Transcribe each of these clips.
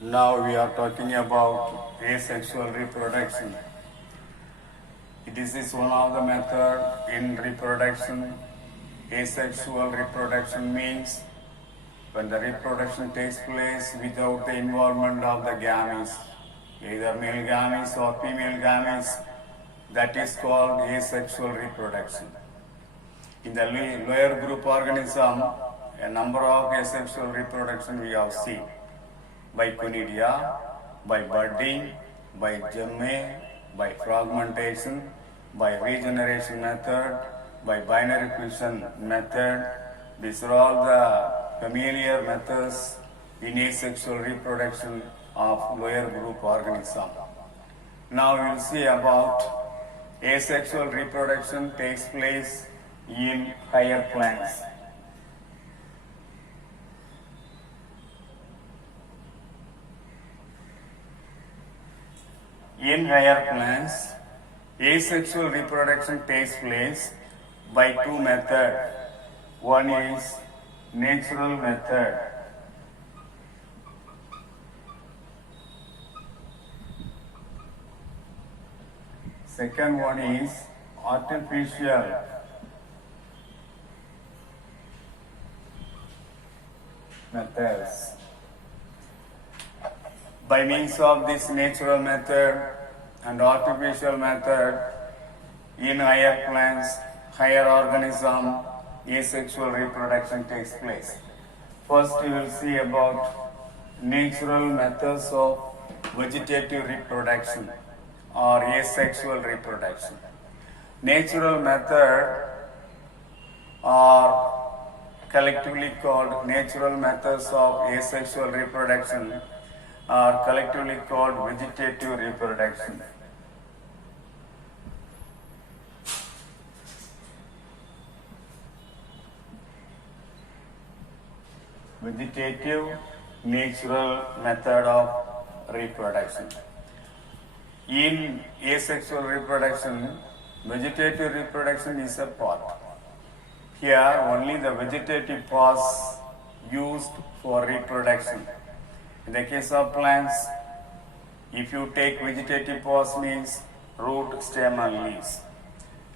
Now we are talking about asexual reproduction. This is one of the method in reproduction. Asexual reproduction means when the reproduction takes place without the involvement of the gametes, either male gametes or female gametes, that is called asexual reproduction. In the lower group organism, a number of asexual reproduction we have seen by conidia, by budding, by gemme, by fragmentation, by regeneration method, by binary fission method. These are all the familiar methods in asexual reproduction of lower group organism. Now we will see about asexual reproduction takes place in higher plants. In higher plants, asexual reproduction takes place by two methods. One is natural method. Second one is artificial. Methods. By means of this natural method and artificial method, in higher plants, higher organism, asexual reproduction takes place. First, you will see about natural methods of vegetative reproduction or asexual reproduction. Natural method are collectively called natural methods of asexual reproduction are collectively called vegetative reproduction. Vegetative natural method of reproduction. In asexual reproduction, vegetative reproduction is a part. Here only the vegetative parts used for reproduction. In the case of plants, if you take vegetative parts means root, stem and leaves.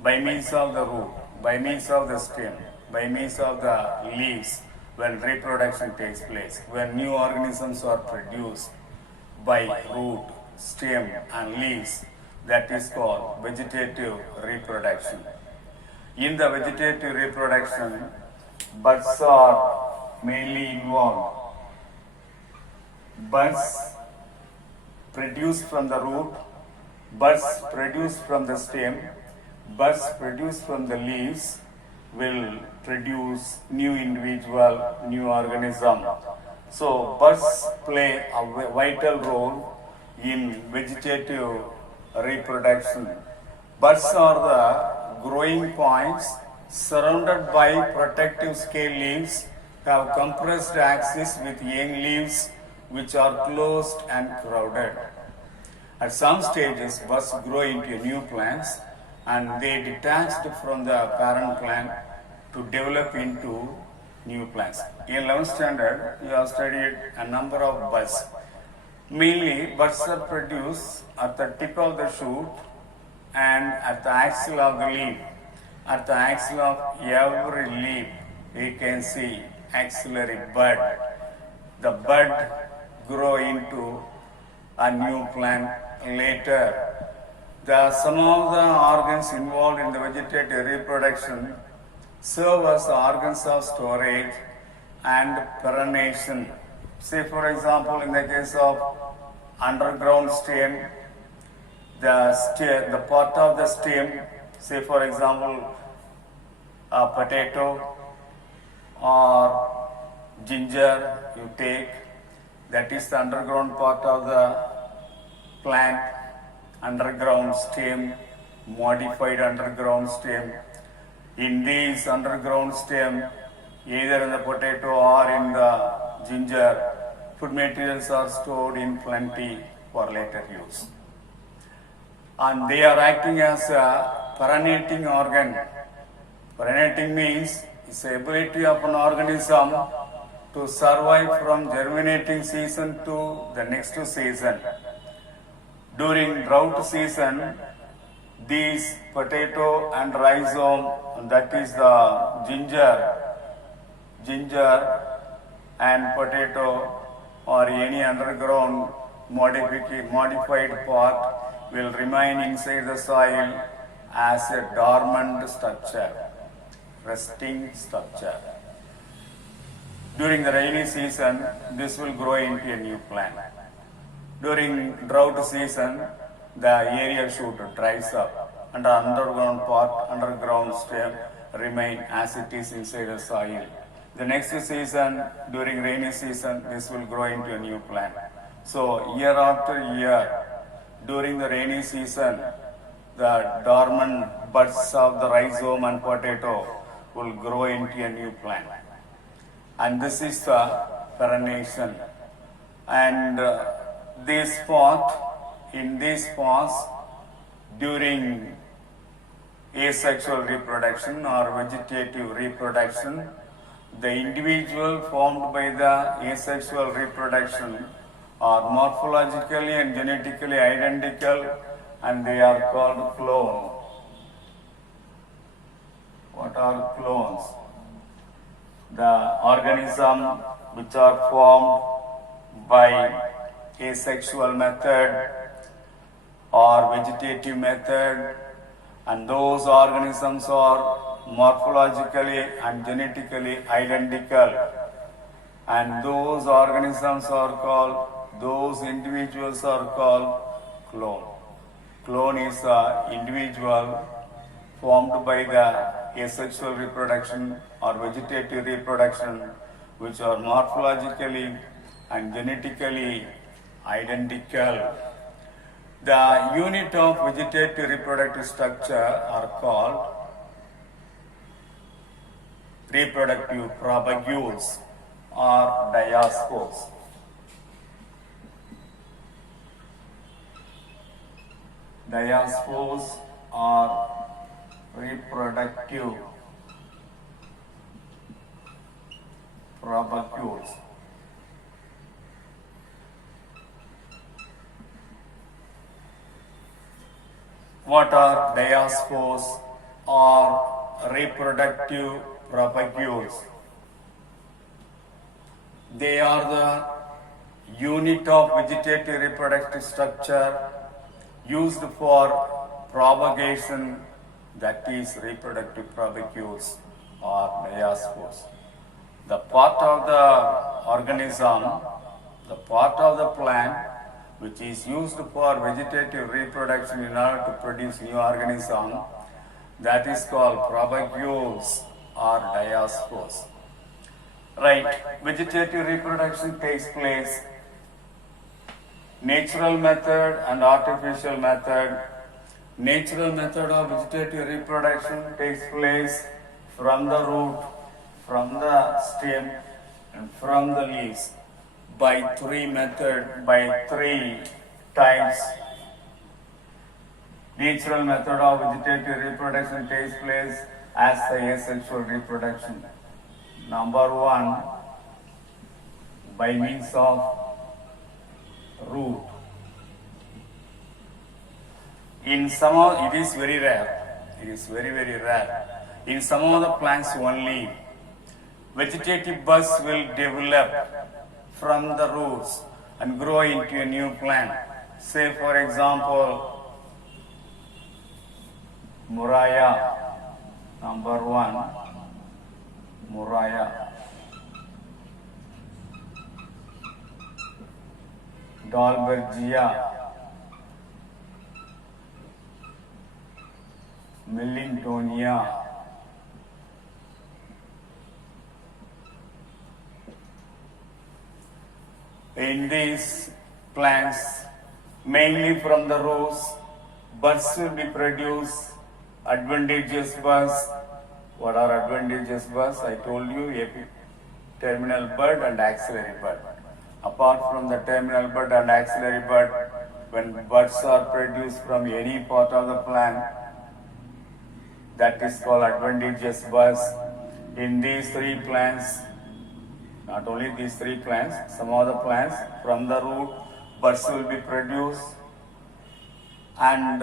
By means of the root, by means of the stem, by means of the leaves, when reproduction takes place, when new organisms are produced by root, stem and leaves, that is called vegetative reproduction. In the vegetative reproduction, buds are mainly involved. Buds produced from the root, buds produced from the stem, buds produced from the leaves will produce new individual, new organism. So buds play a vital role in vegetative reproduction. Buds are the growing points surrounded by protective scale leaves, have compressed axis with young leaves which are closed and crowded. At some stages, buds grow into new plants and they detached from the parent plant to develop into new plants. In 11th standard, you have studied a number of buds. Mainly, buds are produced at the tip of the shoot and at the axil of the leaf. At the axil of every leaf, you can see axillary bud. The bud grow into a new plant later. Some of the organs involved in the vegetative reproduction serve as organs of storage and perennation. Say for example, in the case of underground stem, the part of the stem, say for example, a potato or ginger you take, that is the underground part of the plant, underground stem, modified underground stem. In these underground stem, either in the potato or in the ginger, food materials are stored in plenty for later use. And they are acting as a perennating organ. Perennating means it's the ability of an organism to survive from germinating season to the next season. During drought season, these potato and rhizome, that is the ginger and potato or any underground modified part will remain inside the soil as a dormant structure, resting structure. During the rainy season, this will grow into a new plant. During drought season, the area should dries up and the underground stem remain as it is inside the soil. The next season, during rainy season, this will grow into a new plant. So year after year, during the rainy season, the dormant buds of the rhizome and potato will grow into a new plant. And this is the perenniation. And in this part, during asexual reproduction or vegetative reproduction, the individual formed by the asexual reproduction are morphologically and genetically identical, and they are called clone. What are clones? The organisms which are formed by asexual method or vegetative method, and those organisms are morphologically and genetically identical, and those individuals are called clone. Clone is an individual formed by the asexual reproduction or vegetative reproduction, which are morphologically and genetically identical. The unit of vegetative reproductive structure are called reproductive propagules or diaspores. Diaspores are reproductive propagules. What are diaspores or reproductive propagules? They are the unit of vegetative reproductive structure used for propagation, that is reproductive propagules or diaspores. The part of the organism, the part of the plant which is used for vegetative reproduction in order to produce new organism, that is called propagules or diaspores. Right, vegetative reproduction takes place natural method and artificial method. Natural method of vegetative reproduction takes place from the root, from the stem, and from the leaves by three types. Natural method of vegetative reproduction takes place as the asexual reproduction. Number one, by means of root. In some of it is very rare. It is very, very rare. In some of the plants only, vegetative buds will develop from the roots and grow into a new plant. Say for example, Murraya, number one, Murraya. Dalbergia, Millingtonia, in these plants, mainly from the roots, buds will be produced, adventitious buds. What are adventitious buds? I told you, terminal bud and axillary bud. Apart from the terminal bud and axillary bud, when buds are produced from any part of the plant, that is called adventitious buds. In these three plants, not only these three plants, some other plants from the root, buds will be produced, and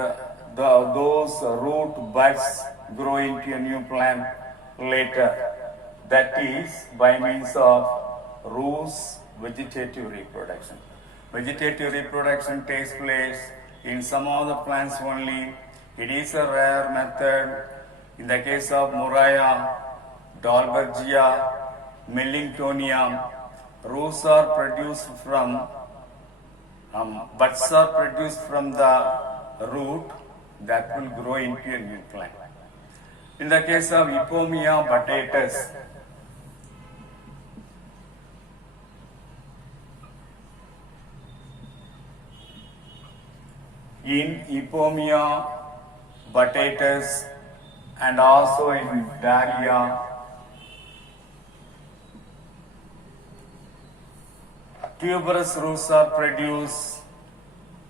those root buds grow into a new plant later. That is by means of roots vegetative reproduction. Vegetative reproduction takes place in some of the plants only. It is a rare method. In the case of Murraya, Dalbergia, Millingtonia, roots are produced from, buds are produced from the root that will grow into a new plant. In the case of Epomia batatus, in Epomia batatus and also in Dahlia, tuberous roots are produced.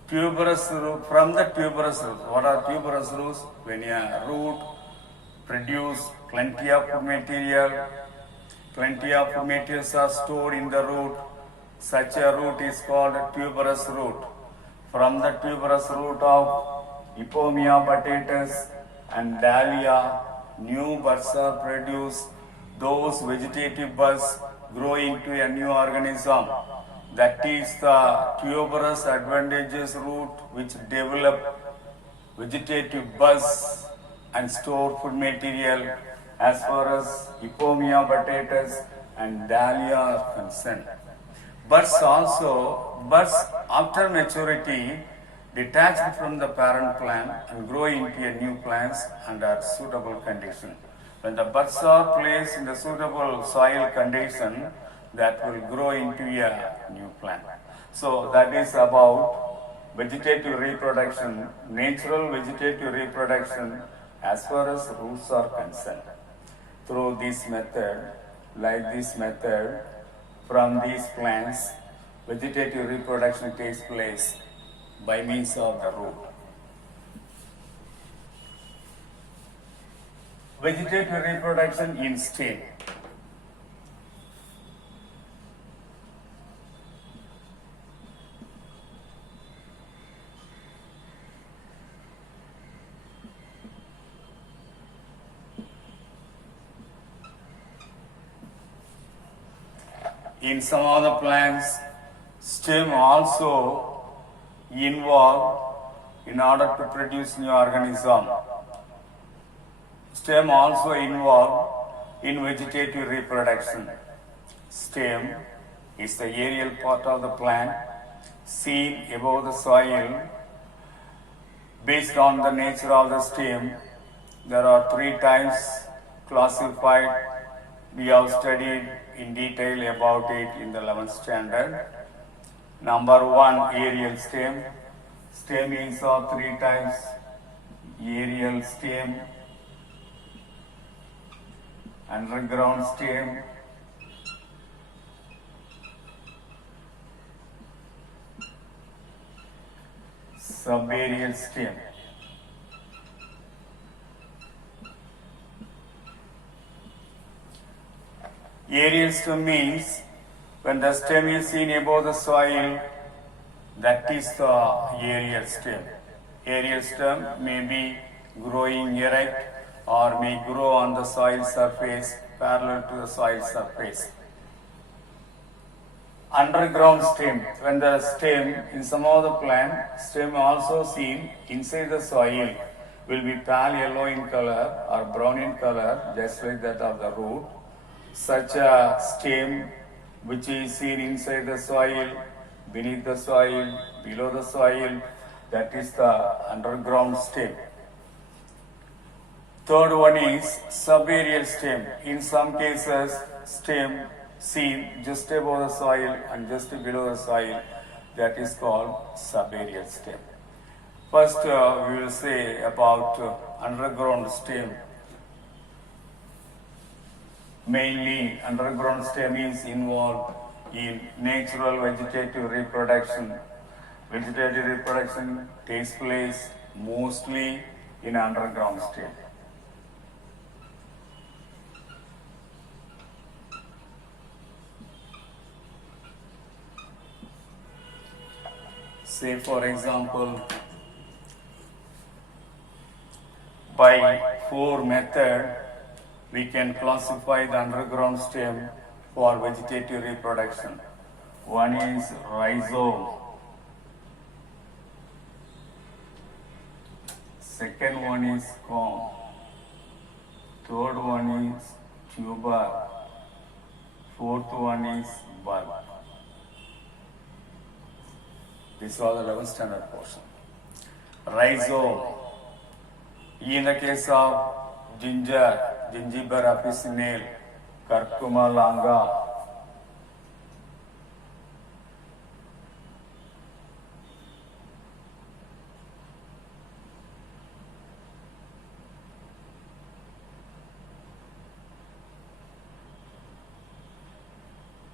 From the tuberous roots. What are tuberous roots? When a root produces plenty of food materials are stored in the root. Such a root is called a tuberous root. From the tuberous root of Epomia batatus and Dahlia, new buds are produced. Those vegetative buds grow into a new organism. That is the tuberous advantageous root which develop vegetative buds and store food material as far as Epomia batatus and Dahlia are concerned. Buds after maturity detach from the parent plant and grow into a new plants under suitable condition. When the buds are placed in the suitable soil condition, that will grow into a new plant. So that is about vegetative reproduction, natural vegetative reproduction as far as roots are concerned. Through this method, like this method, from these plants, vegetative reproduction takes place by means of the root. Vegetative reproduction in stem. In some other plants, stem also involved in order to produce new organism. Stem also involved in vegetative reproduction. Stem is the aerial part of the plant seen above the soil. Based on the nature of the stem, there are three types classified. We have studied in detail about it in the 11th standard. Number one, aerial stem. Stem is of three types. Aerial stem, underground stem, subaerial stem. Aerial stem means when the stem is seen above the soil, that is the aerial stem. Aerial stem may be growing erect or may grow on the soil surface parallel to the soil surface. Underground stem, when the stem in some of the plant, stem also seen inside the soil will be pale yellow in color or brown in color, just like that of the root. Such a stem which is seen inside the soil, beneath the soil, below the soil, that is the underground stem. Third one is subaerial stem. In some cases, stem seen just above the soil and just below the soil, that is called subaerial stem. First, we will say about underground stem. Mainly, underground stem is involved in natural vegetative reproduction. Vegetative reproduction takes place mostly in underground stem. Say for example, by 4 method, we can classify the underground stem for vegetative reproduction. One is rhizome, second one is corm, third one is tuber, fourth one is bulb. This was the 11th standard portion. Rhizome. In the case of ginger, Gingiber officinale, Curcuma longa,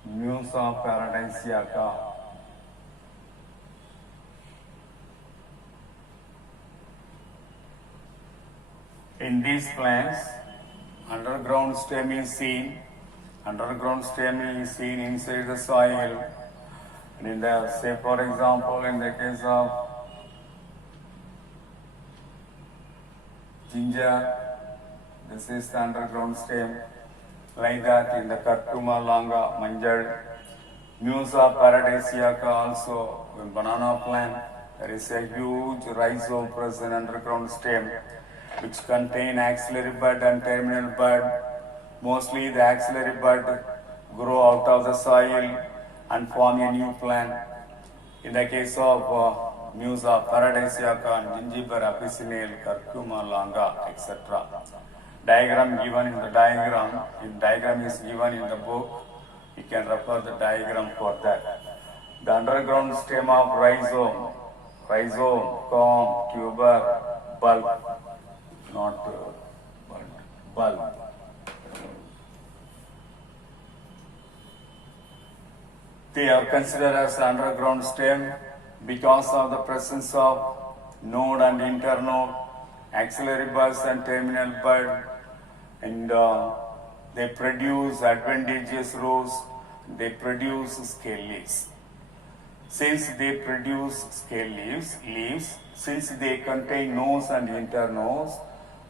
Musa paradisiaca, in these plants, underground stem is seen. Underground stem is seen inside the soil. And in the, say for example, in the case of ginger, this is the underground stem. Like that in the Curcuma longa, manjal, Musa paradisiaca also, in banana plant, there is a huge rhizome present underground stem, which contain axillary bud and terminal bud. Mostly the axillary bud grow out of the soil and form a new plant. In the case of Musa paradisiaca and Gingiber officinale, Curcuma longa, etc. Diagram given in the diagram, if diagram is given in the book, you can refer the diagram for that. The underground stem of rhizome, corm, tuber, bulb, not bulb. They are considered as underground stem because of the presence of node and internode, axillary buds and terminal bud, and they produce adventitious rows, they produce scale leaves. Since they produce scale leaves, since they contain nodes and internodes,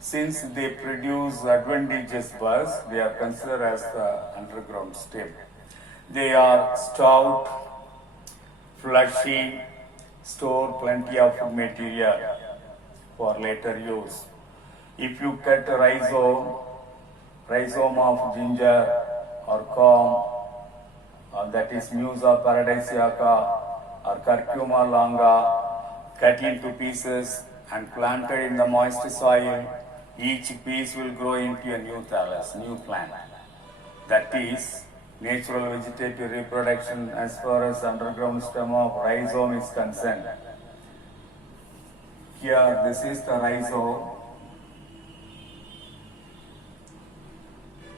since they produce adventitious buds, they are considered as the underground stem. They are stout, fleshy, store plenty of food material for later use. If you cut rhizome of ginger or corm, that is Musa paradisiaca or Curcuma longa, cut into pieces and planted in the moist soil, each piece will grow into a new thallus, new plant. That is natural vegetative reproduction as far as underground stem of rhizome is concerned. Here, this is the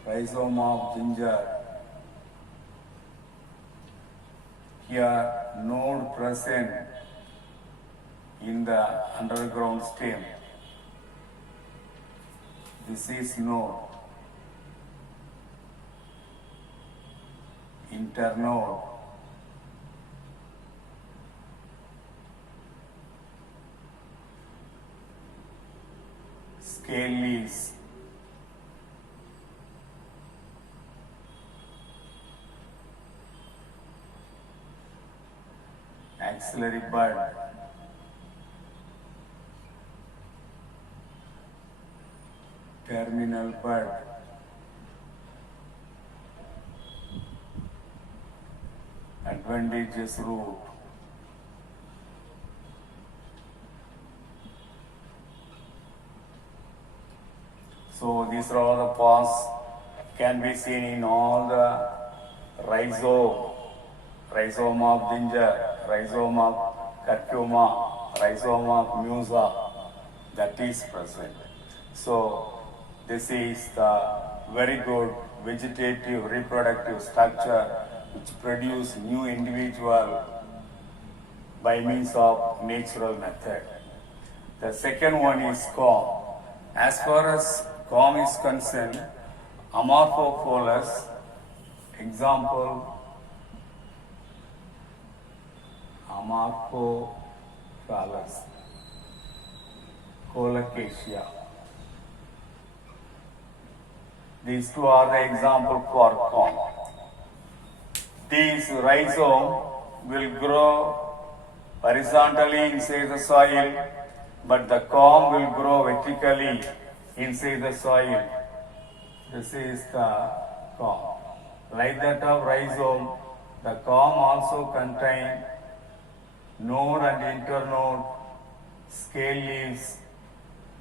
rhizome of ginger. Here, node present in the underground stem. This is node. Internode. Scale leaves. Axillary bud. Terminal bud. Adventitious root. So these are all the parts can be seen in all the rhizome of ginger, rhizome of curcuma, rhizome of musa, that is present. So this is the very good vegetative reproductive structure which produce new individual by means of natural method. The second one is corm. As far as corm is concerned, Amorphophallus, example, Amorphophallus, phallus, colocasia. These two are the example for corn. These rhizome will grow horizontally inside the soil, but the corm will grow vertically inside the soil. This is the corm. Like that of rhizome, the corm also contains node and internode, scale leaves,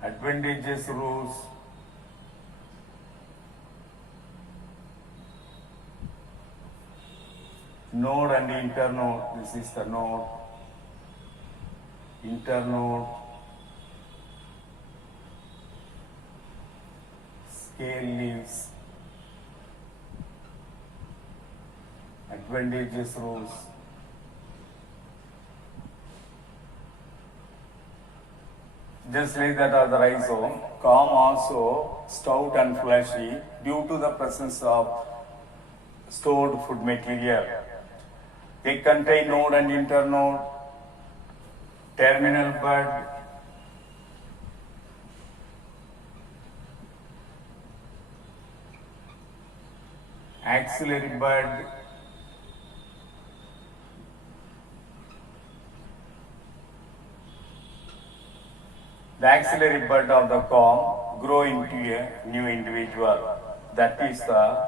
adventitious roots, node and internode. This is the node, internode, scale leaves, adventitious roots. Just like that of the rhizome, corm also stout and fleshy due to the presence of stored food material. They contain node and internode, terminal bud, axillary bud, the axillary bud of the corm grow into a new individual. That is the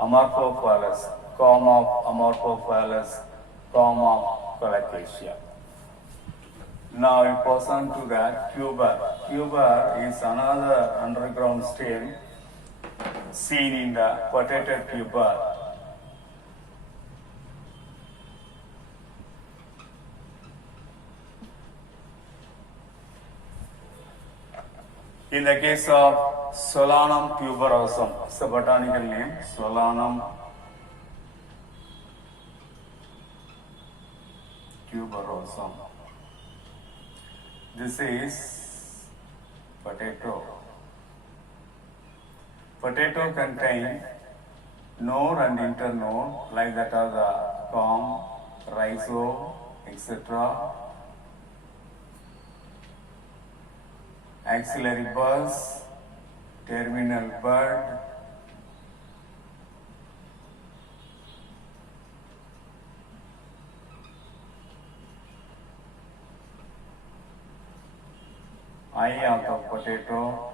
amorphophallus, corm of amorphophallus, corm of colocasia. Now we pass on to the tuber. Tuber is another underground stem seen in the potato tuber. In the case of Solanum tuberosum, it's a botanical name, Solanum tuberosum. This is potato. Potato contains node and internode like that of the corm, rhizome, etc. Axillary buds, terminal bud, eye of the potato,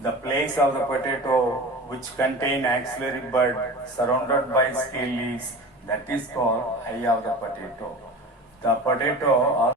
the place of the potato which contain axillary bud surrounded by scale leaves, that is called eye of the potato. The potato